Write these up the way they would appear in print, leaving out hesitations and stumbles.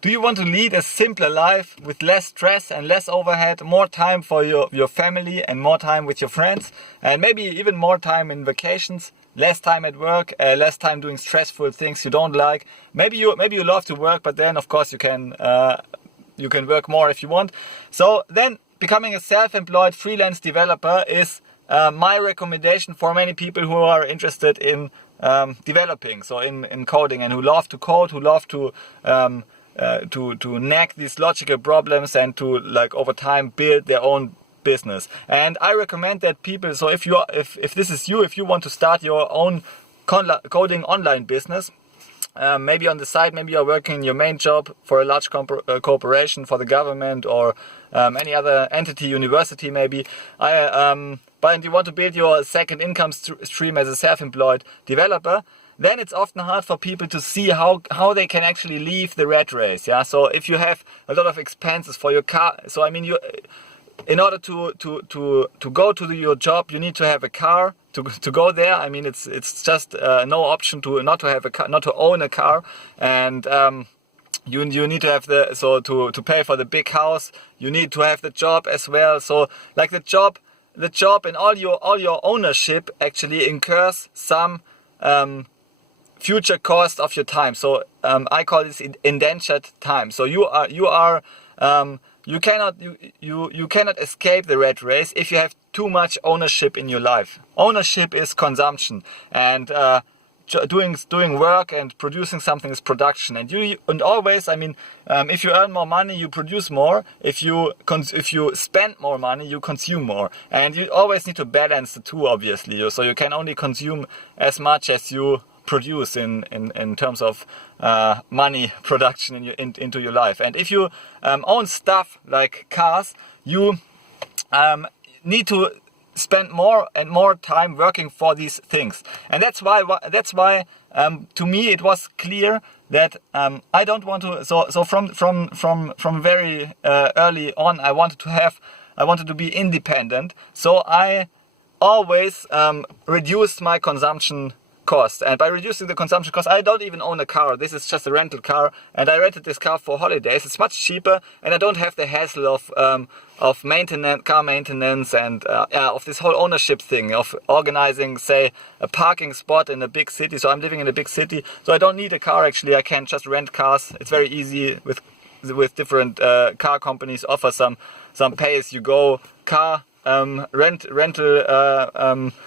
Do you want to lead a simpler life with less stress and less overhead, more time for your family and more time with your friends, and maybe even more time in vacations, less time at work, less time doing stressful things you don't like? Maybe you love to work, but then of course you can work more if you want. So then becoming a self-employed freelance developer is my recommendation for many people who are interested in developing, so in coding, and who love to code, who love to knack these logical problems and to, like, over time build their own business. And I recommend that people, so if this is you, if you want to start your own coding online business, maybe on the side, maybe you're working in your main job for a large corporation, for the government, or any other entity, university maybe, but you want to build your second income stream as a self-employed developer, then it's often hard for people to see how they can actually leave the rat race. Yeah. So if you have a lot of expenses for your car, so I mean, in order to go to your job, you need to have a car to go there. I mean, it's just no option not to have a car, not to own a car, and you need to have to pay for the big house. You need to have the job as well. So like the job and all your ownership actually incurs some future cost of your time. So I call this indentured time. So you cannot escape the rat race if you have too much ownership in your life. Ownership is consumption, and doing work and producing something is production. And always, I mean, if you earn more money, you produce more. If you spend more money, you consume more. And you always need to balance the two, obviously. So you can only consume as much as you produce in terms of money production into your life. And if you own stuff like cars, you need to spend more and more time working for these things. And that's why to me it was clear that I don't want to. So from very early on, I wanted to be independent. So I always reduced my consumption cost. And by reducing the consumption cost, I don't even own a car. This is just a rental car, and I rented this car for holidays. It's much cheaper, and I don't have the hassle of maintenance, car maintenance, and of this whole ownership thing, of organizing, say, a parking spot in a big city. So I'm living in a big city, so I don't need a car. Actually, I can just rent cars. It's very easy with different car companies offer some pay-as-you-go car rental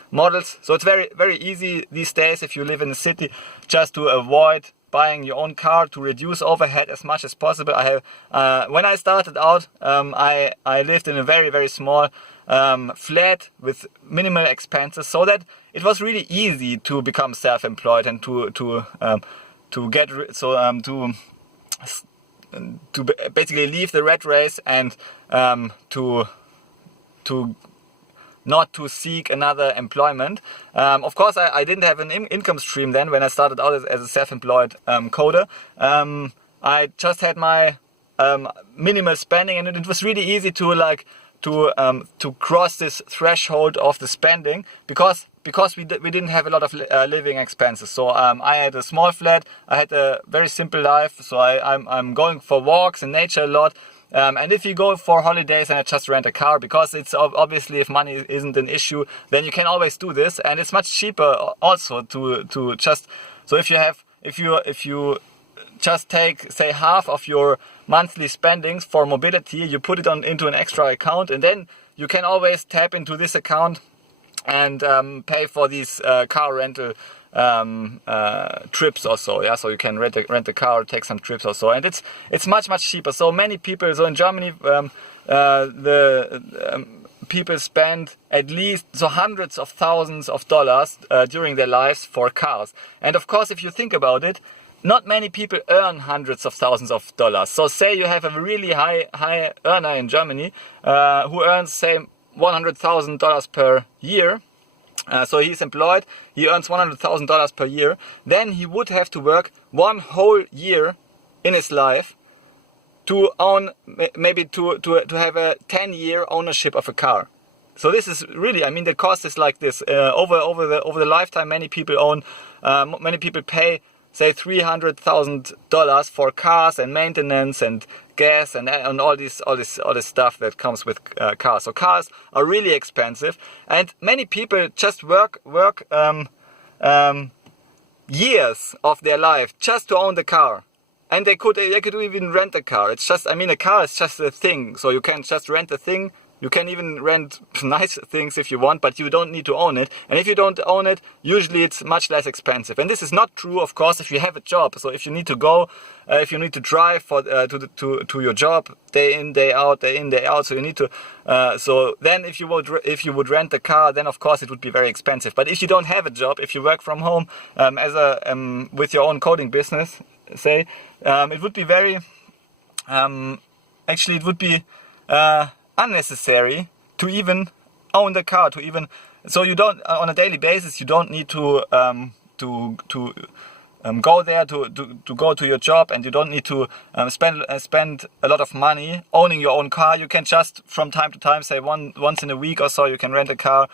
models. So it's very, very easy these days, if you live in a city, just to avoid buying your own car, to reduce overhead as much as possible. When I started out, I lived in a very, very small flat with minimal expenses, so that it was really easy to become self-employed and to basically leave the rat race and to not to seek another employment. Of course, I didn't have an income stream then when I started out as a self-employed coder. I just had my minimal spending, and it was really easy to cross this threshold of the spending because we didn't have a lot of living expenses. So I had a small flat. I had a very simple life. So I'm going for walks in nature a lot. And if you go for holidays, and I just rent a car, because it's obviously, if money isn't an issue, then you can always do this, and it's much cheaper also to just. So if you just take, say, half of your monthly spendings for mobility, you put it into an extra account, and then you can always tap into this account and pay for these car rental trips or so. Yeah, so you can rent a car, take some trips or so, and it's much cheaper. So many people, so in Germany, people spend at least hundreds of thousands of dollars during their lives for cars. And of course, if you think about it, not many people earn hundreds of thousands of dollars. So say you have a really high earner in Germany who earns, say, $100,000 per year. So he's employed, he earns $100,000 per year. Then he would have to work one whole year in his life to own, maybe to have a 10-year ownership of a car. So this is really, I mean, the cost is like this. Over the lifetime, many people pay say $300,000 for cars and maintenance and gas and all this stuff that comes with cars. So cars are really expensive, and many people just work years of their life just to own the car. And they could even rent a car. It's just, I mean, a car is just a thing. So you can just rent a thing. You can even rent nice things if you want, but you don't need to own it. And if you don't own it, usually it's much less expensive. And this is not true, of course, if you have a job. So if you need to go, if you need to drive to your job day in, day out, so you need to. So then, if you would rent a car, then of course it would be very expensive. But if you don't have a job, if you work from home with your own coding business, say, it would be very. Actually, it would be. Unnecessary to even own the car, so you don't on a daily basis. You don't need to go there to go to your job, and you don't need to spend a lot of money owning your own car. You can just from time to time, say once in a week or so, you can rent a car,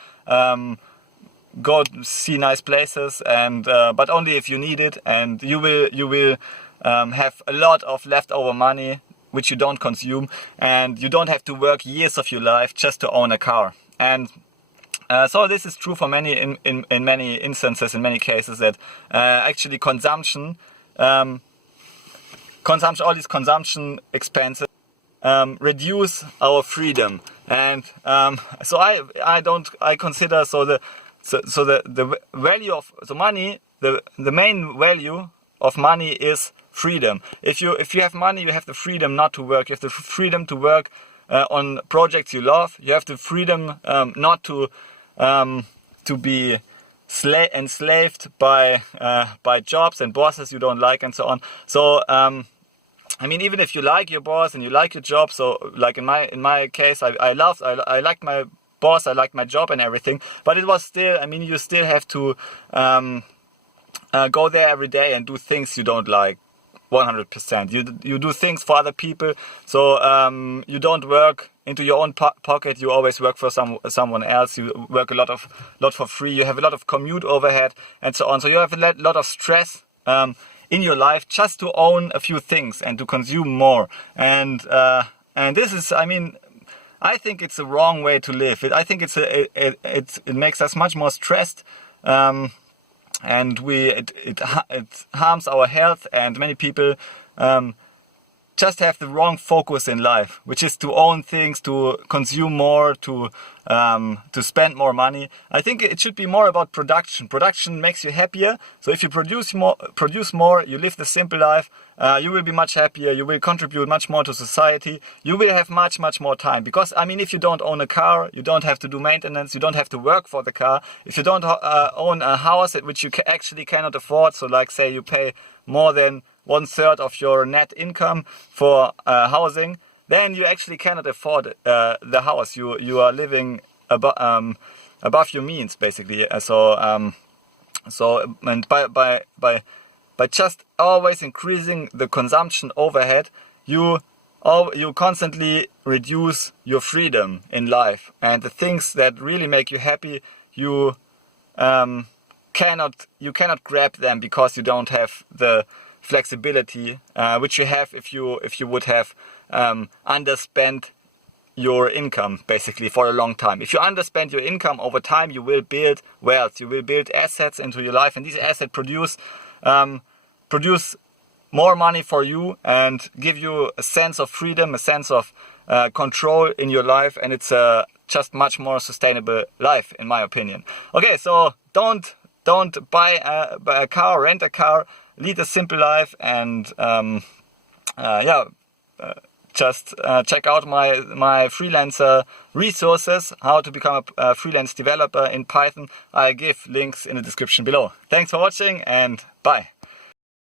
go see nice places, and but only if you need it, and you will have a lot of leftover money which you don't consume, and you don't have to work years of your life just to own a car. And so this is true for many in many instances, in many cases, that actually consumption, all these consumption expenses reduce our freedom. And so I consider the value of the money, the main value of money is freedom. If you have money, you have the freedom not to work. You have the freedom to work on projects you love. You have the freedom not to be enslaved by jobs and bosses you don't like, and so on. So I mean, even if you like your boss and you like your job, so like in my case, I liked my boss, I liked my job and everything, but it was still, I mean, you still have to go there every day and do things you don't like 100%. You do things for other people, so you don't work into your own pocket. You always work for someone else. You work a lot for free. You have a lot of commute overhead and so on. So you have a lot of stress in your life just to own a few things and to consume more. And this is, I mean, I think it's a wrong way to live. I think it makes us much more stressed. And it harms our health, and many people just have the wrong focus in life, which is to own things, to consume more, to spend more money. I think it should be more about production. Production makes you happier. So if you produce more, you live the simple life. You will be much happier. You will contribute much more to society. You will have much more time. Because I mean, if you don't own a car, you don't have to do maintenance. You don't have to work for the car. If you don't own a house which you actually cannot afford, so like say you pay more than 1/3 of your net income for housing, then you actually cannot afford the house. You are living above your means, basically. And by just always increasing the consumption overhead, you constantly reduce your freedom in life, and the things that really make you happy, you cannot grab them because you don't have the flexibility which you have if you would have underspent your income basically for a long time. If you underspend your income over time, you will build wealth, you will build assets into your life, and these assets produce more money for you and give you a sense of freedom, a sense of control in your life, and it's just much more sustainable life, in my opinion. Okay, so don't buy a car, rent a car, lead a simple life, and just check out my Freelancer resources, how to become a freelance developer in Python. I give links in the description below. Thanks for watching, and bye.